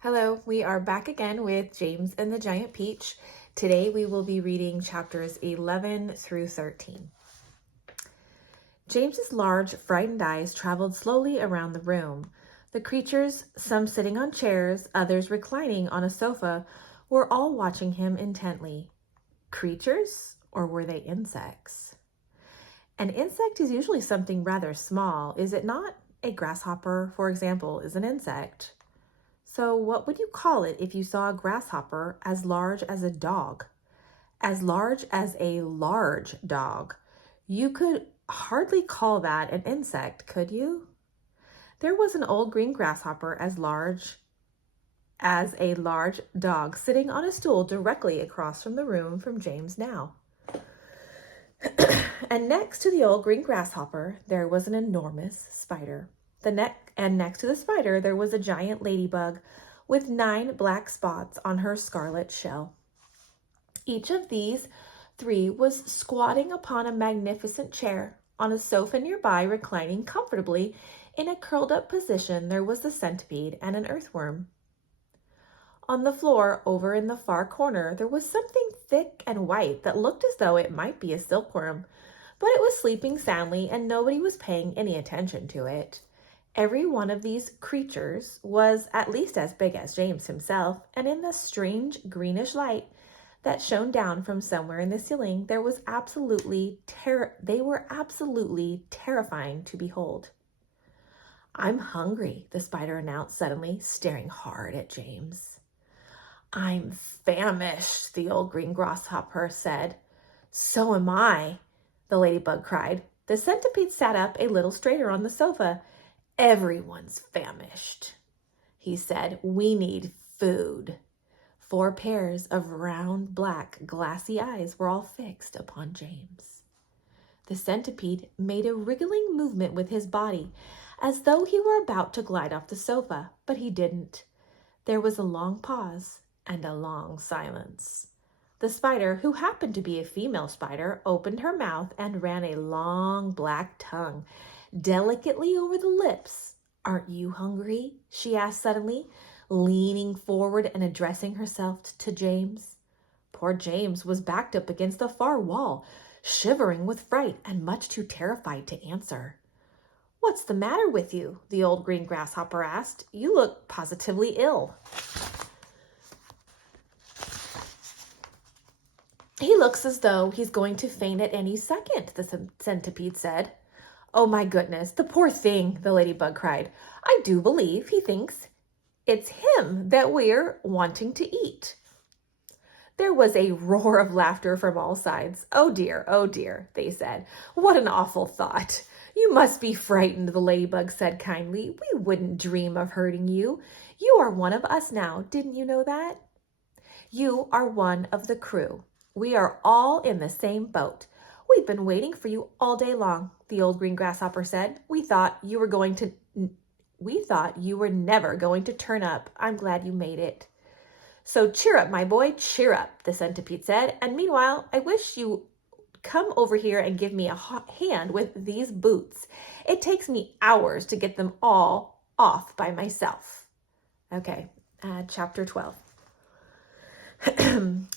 Hello, we are back again with James and the Giant Peach. Today we will be reading chapters 11 through 13. James's large, frightened eyes traveled slowly around the room. The creatures, some sitting on chairs, others reclining on a sofa, were all watching him intently. Creatures, or were they insects? An insect is usually something rather small, is it not? A grasshopper, for example, is an insect. So what would you call it if you saw a grasshopper as large as a dog? As large as a large dog. You could hardly call that an insect, could you? There was an old green grasshopper as large as a large dog sitting on a stool directly across from the room from James now. And next to the old green grasshopper, there was an enormous spider. Next to the spider, there was a giant ladybug with 9 black spots on her scarlet shell. Each of these 3 was squatting upon a magnificent chair. On a sofa nearby, reclining comfortably in a curled-up position, there was the centipede and an earthworm. On the floor, over in the far corner, there was something thick and white that looked as though it might be a silkworm, but it was sleeping soundly and nobody was paying any attention to it. Every one of these creatures was at least as big as James himself, and in the strange greenish light that shone down from somewhere in the ceiling, they were absolutely terrifying to behold. "I'm hungry," the spider announced suddenly, staring hard at James. "I'm famished," the old green grasshopper said. "So am I," the ladybug cried. The centipede sat up a little straighter on the sofa. "Everyone's famished," he said. "We need food." 4 pairs of round, black, glassy eyes were all fixed upon James. The centipede made a wriggling movement with his body, as though he were about to glide off the sofa, but he didn't. There was a long pause and a long silence. The spider, who happened to be a female spider, opened her mouth and ran a long black tongue delicately over the lips. "Aren't you hungry?" she asked suddenly, leaning forward and addressing herself to James. Poor James was backed up against the far wall, shivering with fright and much too terrified to answer. "What's the matter with you?" the old green grasshopper asked. "You look positively ill." "He looks as though he's going to faint at any second," the centipede said. "Oh my goodness, the poor thing," the ladybug cried. "I do believe he thinks it's him that we're wanting to eat." There was a roar of laughter from all sides. "Oh dear," they said. "What an awful thought." "You must be frightened," the ladybug said kindly. "We wouldn't dream of hurting you. You are one of us now. Didn't you know that? You are one of the crew. We are all in the same boat. We've been waiting for you all day long," the old green grasshopper said. We thought you were never going to turn up. I'm glad you made it." "So cheer up, my boy, cheer up," the centipede said. "And meanwhile, I wish you come over here and give me a hand with these boots. It takes me hours to get them all off by myself." Okay, chapter 12.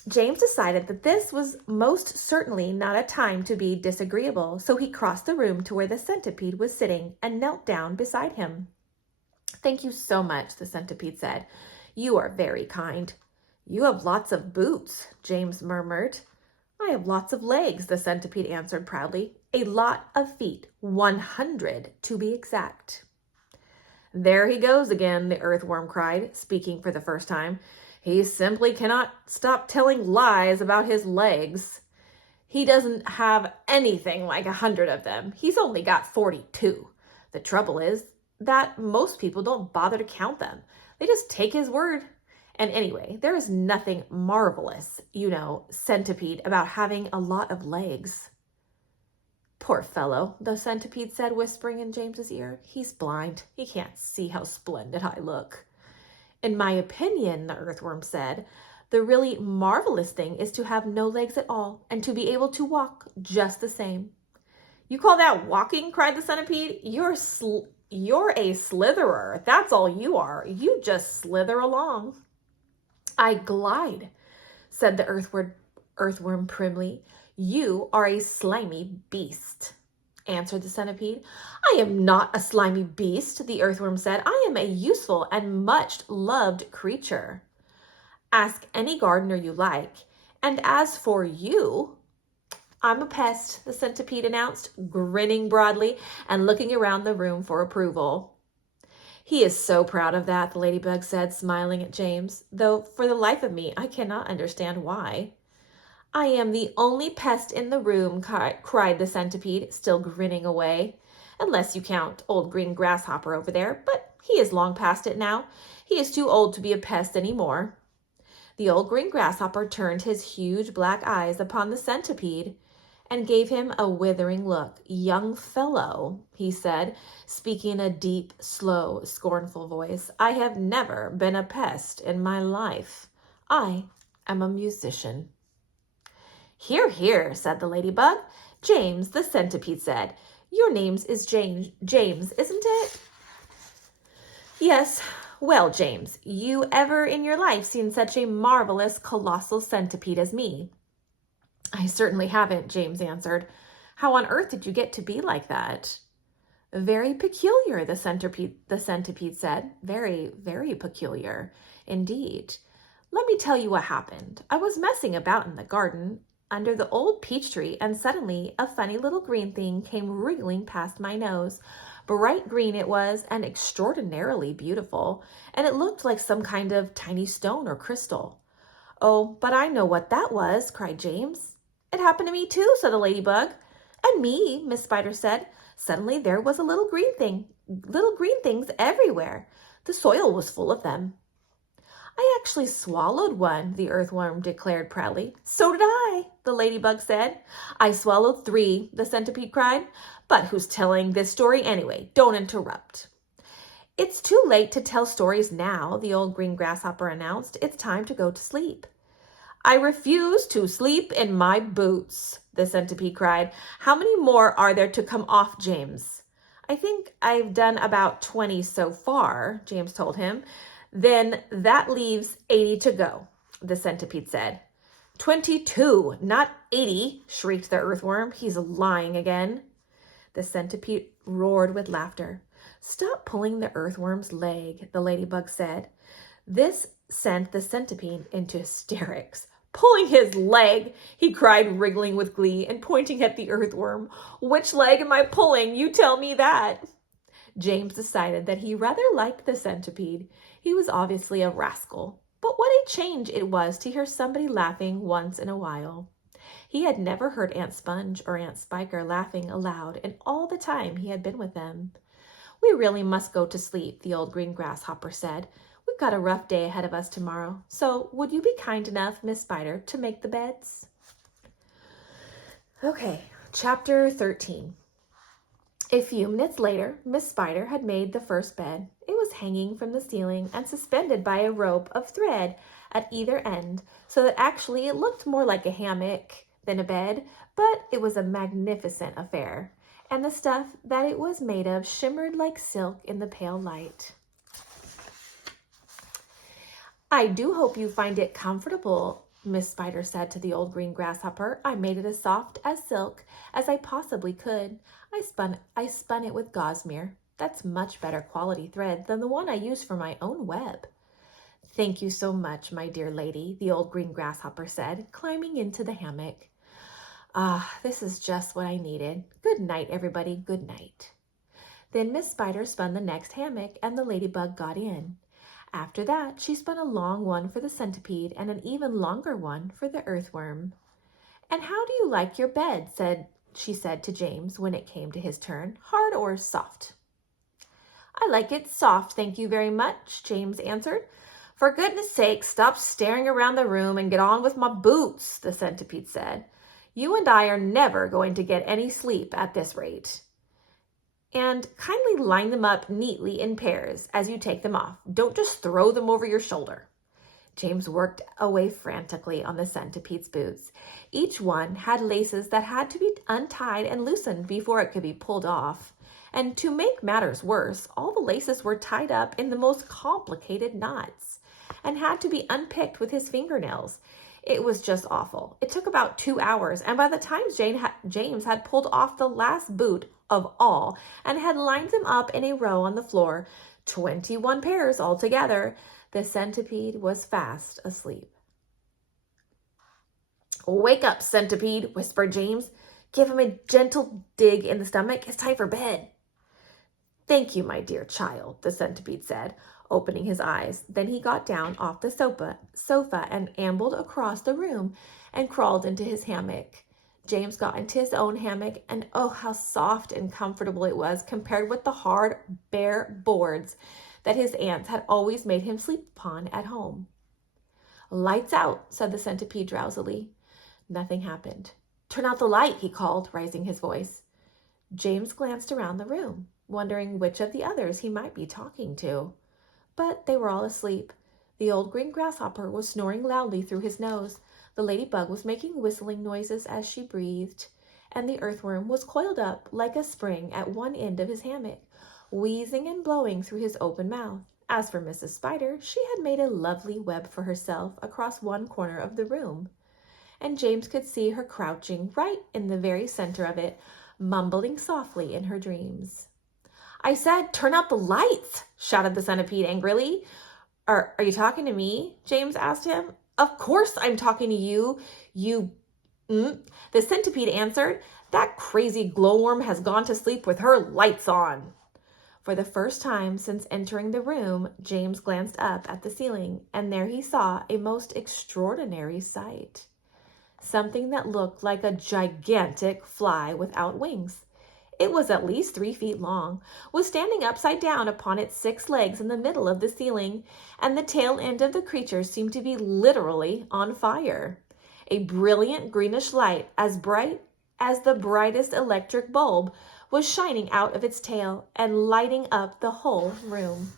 James decided that this was most certainly not a time to be disagreeable, so he crossed the room to where the centipede was sitting and knelt down beside him. "Thank you so much," the centipede said. "You are very kind." "You have lots of boots," James murmured. "I have lots of legs," the centipede answered proudly. "A lot of feet, 100 to be exact." "There he goes again," the earthworm cried, speaking for the first time. "He simply cannot stop telling lies about his legs. He doesn't have anything like 100 of them. He's only got 42. The trouble is that most people don't bother to count them. They just take his word. And anyway, there is nothing marvelous, centipede, about having a lot of legs." "Poor fellow," the centipede said, whispering in James's ear. "He's blind. He can't see how splendid I look." "In my opinion," the earthworm said, "the really marvelous thing is to have no legs at all and to be able to walk just the same." "You call that walking?" cried the centipede. You're a slitherer. That's all you are. You just slither along. I glide, said the earthworm primly. You are a slimy beast, answered the centipede. I am not a slimy beast, the earthworm said. I am a useful and much loved creature. Ask any gardener you like. And as for you, I'm a pest, the centipede announced, grinning broadly and looking around the room for approval. He is so proud of that, the ladybug said, smiling at James, though for the life of me I cannot understand why. I am the only pest in the room, cried the centipede, still grinning away. Unless you count old green grasshopper over there, but he is long past it now. He is too old to be a pest any more. The old green grasshopper turned his huge black eyes upon the centipede and gave him a withering look. Young fellow, he said, speaking in a deep, slow, scornful voice, I have never been a pest in my life. I am a musician. Hear, hear, said the ladybug. James, the centipede said. Your name is James, isn't it? Yes. Well, James, you ever in your life seen such a marvelous, colossal centipede as me? I certainly haven't, James answered. How on earth did you get to be like that? Very peculiar, the centipede said. Very, very peculiar, indeed. Let me tell you what happened. I was messing about in the garden under the old peach tree, and suddenly a funny little green thing came wriggling past my nose. Bright green it was, and extraordinarily beautiful, and it looked like some kind of tiny stone or crystal. Oh, but I know what that was, cried James. It happened to me too, said the ladybug. And me, Miss Spider said. Suddenly there was little green things everywhere. The soil was full of them. I actually swallowed one, the earthworm declared proudly. So did I, the ladybug said. I swallowed 3, the centipede cried. But who's telling this story anyway? Don't interrupt. It's too late to tell stories now, the old green grasshopper announced. It's time to go to sleep. I refuse to sleep in my boots, the centipede cried. How many more are there to come off, James? I think I've done about 20 so far, James told him. Then that leaves 80 to go, the centipede said. 22, not 80, shrieked the earthworm. He's lying again. The centipede roared with laughter. Stop pulling the earthworm's leg, the ladybug said. This sent the centipede into hysterics. Pulling his leg, he cried, wriggling with glee and pointing at the earthworm. Which leg am I pulling? You tell me that. James decided that he rather liked the centipede. He was obviously a rascal, but what a change it was to hear somebody laughing once in a while. He had never heard Aunt Sponge or Aunt Spiker laughing aloud in all the time he had been with them. We really must go to sleep, the old green grasshopper said. We've got a rough day ahead of us tomorrow, so would you be kind enough, Miss Spider, to make the beds? Okay, chapter 13. A few minutes later, Miss Spider had made the first bed. It was hanging from the ceiling and suspended by a rope of thread at either end, so that actually it looked more like a hammock than a bed, but it was a magnificent affair, and the stuff that it was made of shimmered like silk in the pale light. I do hope you find it comfortable, Miss Spider said to the old green grasshopper. I made it as soft as silk as I possibly could. I spun it with gossamer. That's much better quality thread than the one I use for my own web. Thank you so much, my dear lady, the old green grasshopper said, climbing into the hammock. Ah, this is just what I needed. Good night, everybody. Good night. Then Miss Spider spun the next hammock, and the ladybug got in. After that, she spun a long one for the centipede and an even longer one for the earthworm. And how do you like your bed? She said to James when it came to his turn. Hard or soft? I like it soft, thank you very much, James answered. For goodness sake, stop staring around the room and get on with my boots, the centipede said. You and I are never going to get any sleep at this rate. And kindly line them up neatly in pairs as you take them off. Don't just throw them over your shoulder. James worked away frantically on the centipede's boots. Each one had laces that had to be untied and loosened before it could be pulled off. And to make matters worse, all the laces were tied up in the most complicated knots and had to be unpicked with his fingernails. It was just awful. It took about 2 hours, and by the time James had pulled off the last boot of all and had lined them up in a row on the floor, 21 pairs altogether, the centipede was fast asleep. "Wake up, centipede," whispered James. "Give him a gentle dig in the stomach. It's time for bed." "Thank you, my dear child," the centipede said, opening his eyes. Then he got down off the sofa and ambled across the room and crawled into his hammock. James got into his own hammock, and oh, how soft and comfortable it was compared with the hard, bare boards that his aunts had always made him sleep upon at home. "Lights out," said the centipede drowsily. Nothing happened. "Turn out the light," he called, raising his voice. James glanced around the room, wondering which of the others he might be talking to. But they were all asleep. The old green grasshopper was snoring loudly through his nose. The ladybug was making whistling noises as she breathed, and the earthworm was coiled up like a spring at one end of his hammock, wheezing and blowing through his open mouth. As for Mrs. Spider, she had made a lovely web for herself across one corner of the room, and James could see her crouching right in the very center of it, mumbling softly in her dreams. "I said, turn out the lights," shouted the centipede angrily. Are you talking to me?" James asked him. "Of course I'm talking to you, the centipede answered. "That crazy glowworm has gone to sleep with her lights on." For the first time since entering the room, James glanced up at the ceiling, and there he saw a most extraordinary sight. Something that looked like a gigantic fly without wings. It was at least 3 feet long, was standing upside down upon its 6 legs in the middle of the ceiling, and the tail end of the creature seemed to be literally on fire. A brilliant greenish light, as bright as the brightest electric bulb, was shining out of its tail and lighting up the whole room.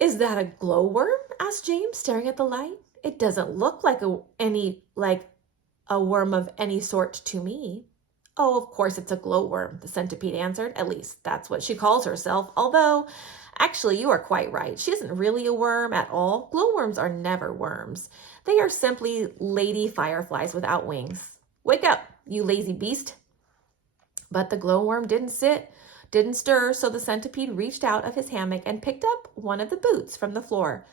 "Is that a glowworm?" asked James, staring at the light. "It doesn't look like a worm of any sort to me." "Oh, of course it's a glowworm," the centipede answered. "At least that's what she calls herself, although actually you are quite right. She isn't really a worm at all. Glowworms are never worms. They are simply lady fireflies without wings. Wake up, you lazy beast." But the glowworm didn't stir, so the centipede reached out of his hammock and picked up one of the boots from the floor.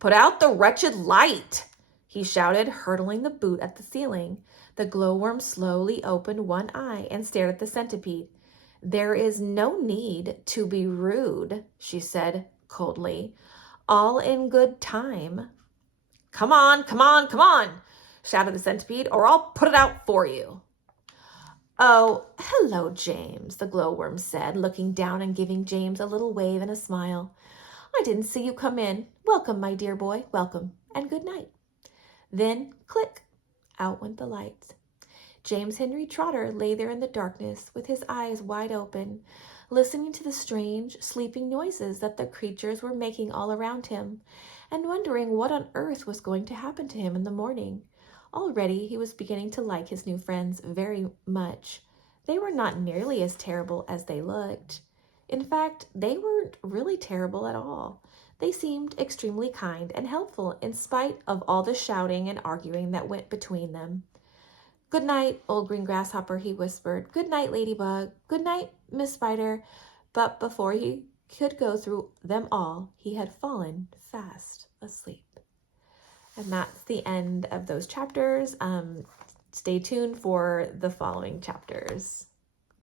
"Put out the wretched light," he shouted, hurtling the boot at the ceiling. The glowworm slowly opened one eye and stared at the centipede. "There is no need to be rude," she said coldly. "All in good time." Come on, shouted the centipede, "or I'll put it out for you." "Oh, hello, James," the glowworm said, looking down and giving James a little wave and a smile. "I didn't see you come in. Welcome, my dear boy, welcome, and good night." Then, click, out went the lights. James Henry Trotter lay there in the darkness with his eyes wide open, listening to the strange, sleeping noises that the creatures were making all around him, and wondering what on earth was going to happen to him in the morning. Already he was beginning to like his new friends very much. They were not nearly as terrible as they looked. In fact, they weren't really terrible at all. They seemed extremely kind and helpful in spite of all the shouting and arguing that went between them. "Good night, old green grasshopper," he whispered. "Good night, ladybug. Good night, Miss Spider." But before he could go through them all, he had fallen fast asleep. And that's the end of those chapters. Stay tuned for the following chapters.